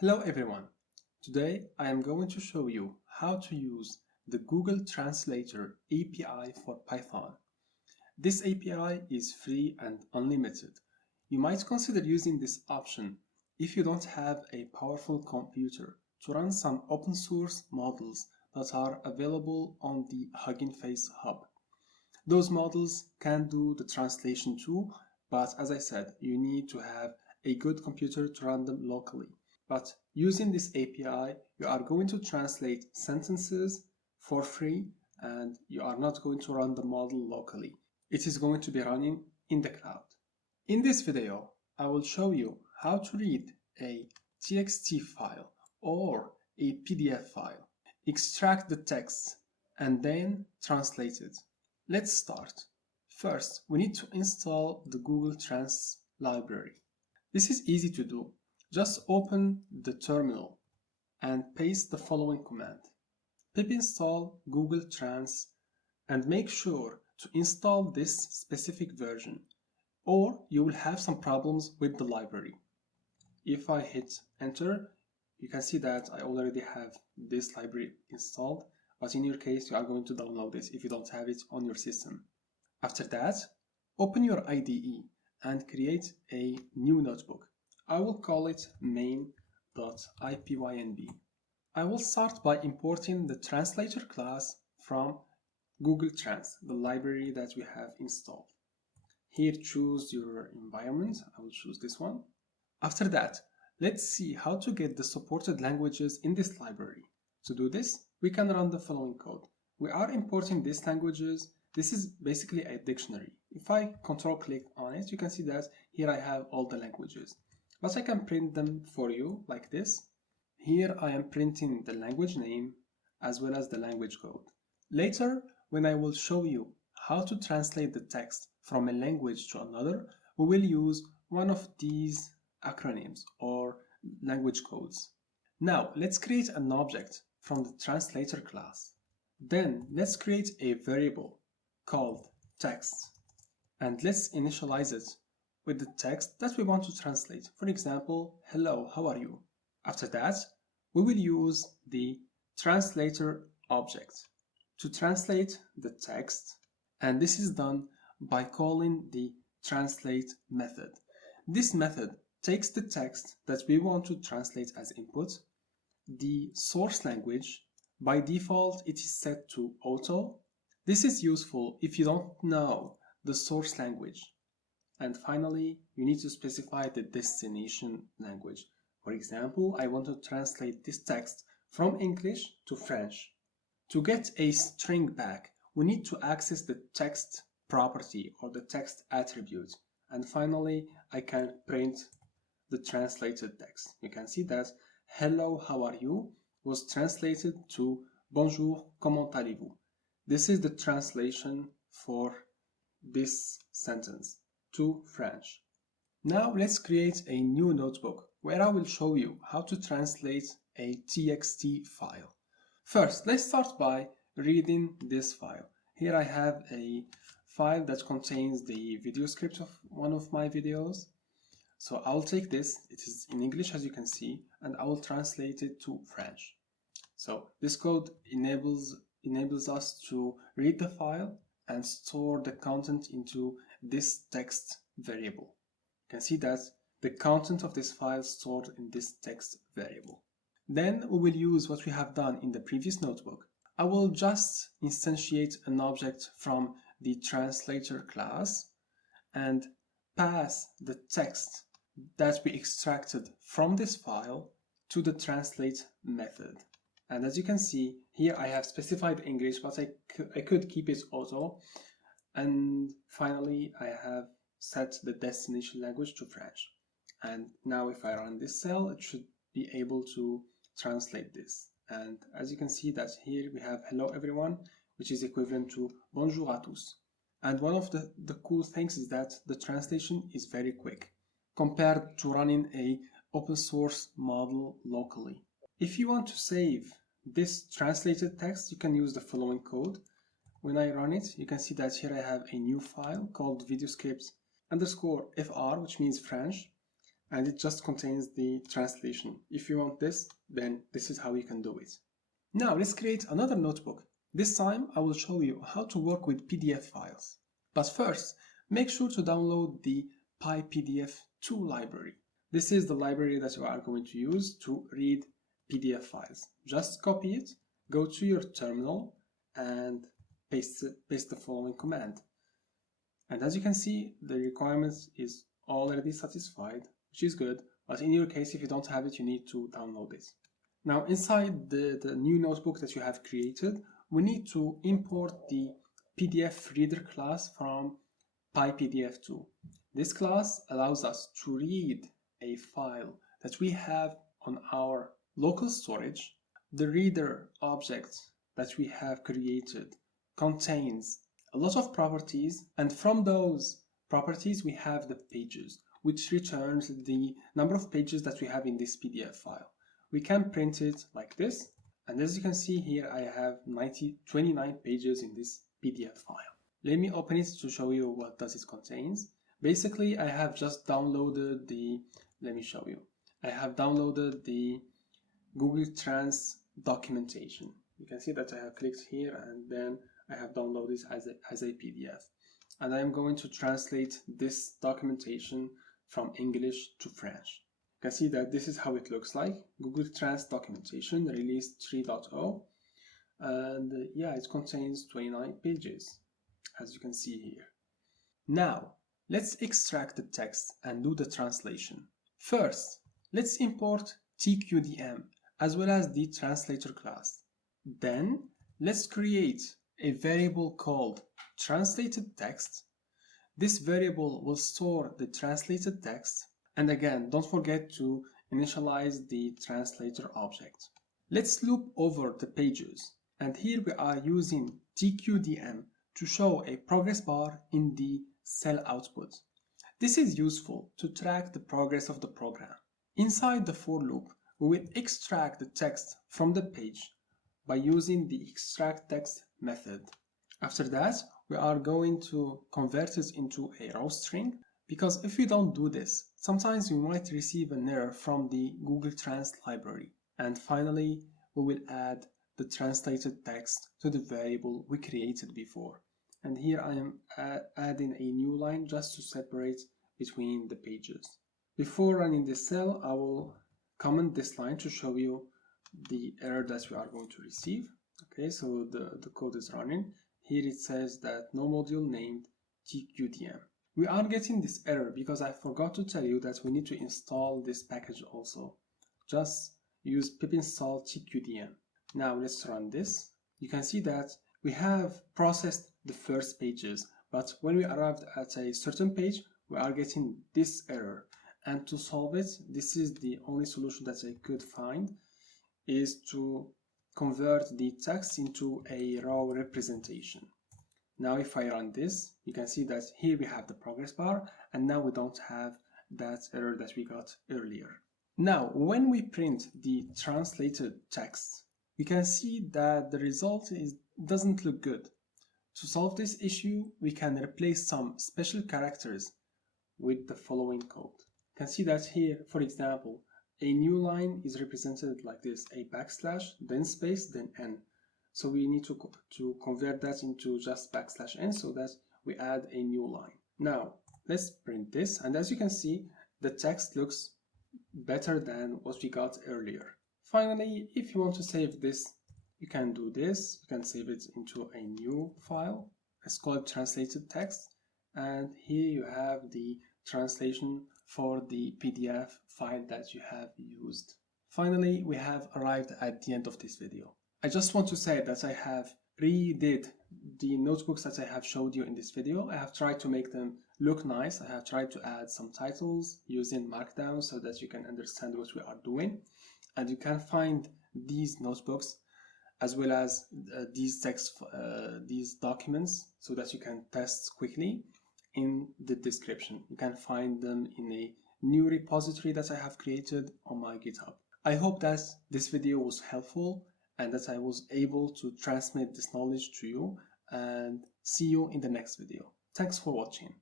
Hello everyone. Today I am going to show you how to use the Google Translator API for Python. This API is free and unlimited. You might consider using this option if you don't have a powerful computer to run some open source models that are available on the Hugging Face hub. Those models can do the translation too, but as I said, you need to have a good computer to run them locally. But using this API, you are going to translate sentences for free and you are not going to run the model locally. It is going to be running in the cloud. In this video, I will show you how to read a TXT file or a PDF file, extract the text, and then translate it. Let's start. First, we need to install the Googletrans library. This is easy to do. Just open the terminal and paste the following command. pip install Googletrans and make sure to install this specific version or you will have some problems with the library. If I hit enter, you can see that I already have this library installed, but in your case you are going to download it if you don't have it on your system. After that, open your IDE and create a new notebook. I will call it main.ipynb. I will start by importing the translator class from Googletrans, the library that we have installed. Here choose your environment. I will choose this one. After that, let's see how to get the supported languages in this library. To do this, we can run the following code. We are importing these languages. This is basically a dictionary. If I control click on it, you can see that here I have all the languages. But I can print them for you like this. Here I am printing the language name as well as the language code. Later, when I will show you how to translate the text from a language to another, we will use one of these acronyms or language codes. Now, let's create an object from the translator class. Then let's create a variable called text and let's initialize it with the text that we want to translate. For example, hello, how are you? After that, we will use the translator object to translate the text, and this is done by calling the translate method. This method takes the text that we want to translate as input, the source language. By default, it is set to auto. This is useful if you don't know the source language. And finally, you need to specify the destination language. For example, I want to translate this text from English to French. To get a string back, we need to access the text property or the text attribute. And finally, I can print the translated text. You can see that hello, how are you was translated to bonjour, comment allez-vous? This is the translation for this sentence to French. Now let's create a new notebook where I will show you how to translate a TXT file. First, let's start by reading this file. Here I have a file that contains the video script of one of my videos. So I'll take this, it is in English as you can see, and I will translate it to French. So this code enables us to read the file and store the content into this text variable. You can see that the content of this file is stored in this text variable. Then we will use what we have done in the previous notebook. I will just instantiate an object from the translator class and pass the text that we extracted from this file to the translate method. And as you can see, here I have specified English, but I could keep it auto. And finally, I have set the destination language to French. And now if I run this cell, it should be able to translate this. And as you can see that here we have hello everyone, which is equivalent to bonjour à tous. And one of the cool things is that the translation is very quick compared to running a open source model locally. If you want to save this translated text, you can use the following code. When I run it, you can see that here I have a new file called videoscript_fr, which means French. and it just contains the translation. If you want this, then this is how you can do it. Now let's create another notebook. This time I will show you how to work with PDF files. But first, make sure to download the PyPDF2 library. This is the library that you are going to use to read PDF files. Just copy it, go to your terminal, and paste the following command. And as you can see, the requirements is already satisfied, which is good, but in your case, if you don't have it, you need to download it. Now, inside the new notebook that you have created, we need to import the PDF reader class from PyPDF2. This class allows us to read a file that we have on our local storage. The reader object that we have created contains a lot of properties, and from those properties we have the pages, which returns the number of pages that we have in this PDF file. We can print it like this, and as you can see here, I have 29 pages in this PDF file. Let me open it to show you what does it contains. Basically, I have just downloaded the, let me show you. I have downloaded the Googletrans documentation. You can see that I have clicked here and then I have downloaded it as a PDF. And I'm going to translate this documentation from English to French. You can see that this is how it looks like. Googletrans documentation release 3.0. And yeah, it contains 29 pages, as you can see here. Now, let's extract the text and do the translation. First, let's import TQDM as well as the translator class. Then, let's create a variable called translated text. This variable will store the translated text. And again, don't forget to initialize the translator object. Let's loop over the pages. And here we are using TQDM to show a progress bar in the cell output. This is useful to track the progress of the program. Inside the for loop, we will extract the text from the page by using the extract text method. After that, we are going to convert it into a raw string, because if we don't do this, sometimes we might receive an error from the Googletrans library. And finally, we will add the translated text to the variable we created before. And here I am adding a new line just to separate between the pages. Before running this cell, I will comment this line to show you the error that we are going to receive. Okay, so the code is running. Here it says that no module named TQDM. We are getting this error because I forgot to tell you that we need to install this package also. Just use pip install TQDM. Now let's run this. You can see that we have processed the first pages, but when we arrived at a certain page, we are getting this error. And to solve it, this is the only solution that I could find, is to convert the text into a raw representation. Now if I run this, you can see that here we have the progress bar, and now we don't have that error that we got earlier. Now, when we print the translated text, we can see that the result doesn't look good. To solve this issue, we can replace some special characters with the following code. You can see that here, for example, a new line is represented like this, a backslash, then space, then n. So we need to convert that into just backslash n so that we add a new line. Now, let's print this, and as you can see, the text looks better than what we got earlier. Finally, if you want to save this, you can do this. You can save it into a new file. It's called translated text, and here you have the translation for the PDF file that you have used. Finally, we have arrived at the end of this video. I just want to say that I have redid the notebooks that I have showed you in this video. I have tried to make them look nice. I have tried to add some titles using Markdown so that you can understand what we are doing. And you can find these notebooks as well as these documents so that you can test quickly in the description. You can find them in a new repository that I have created on my GitHub. I hope that this video was helpful and that I was able to transmit this knowledge to you, and see you in the next video. Thanks for watching.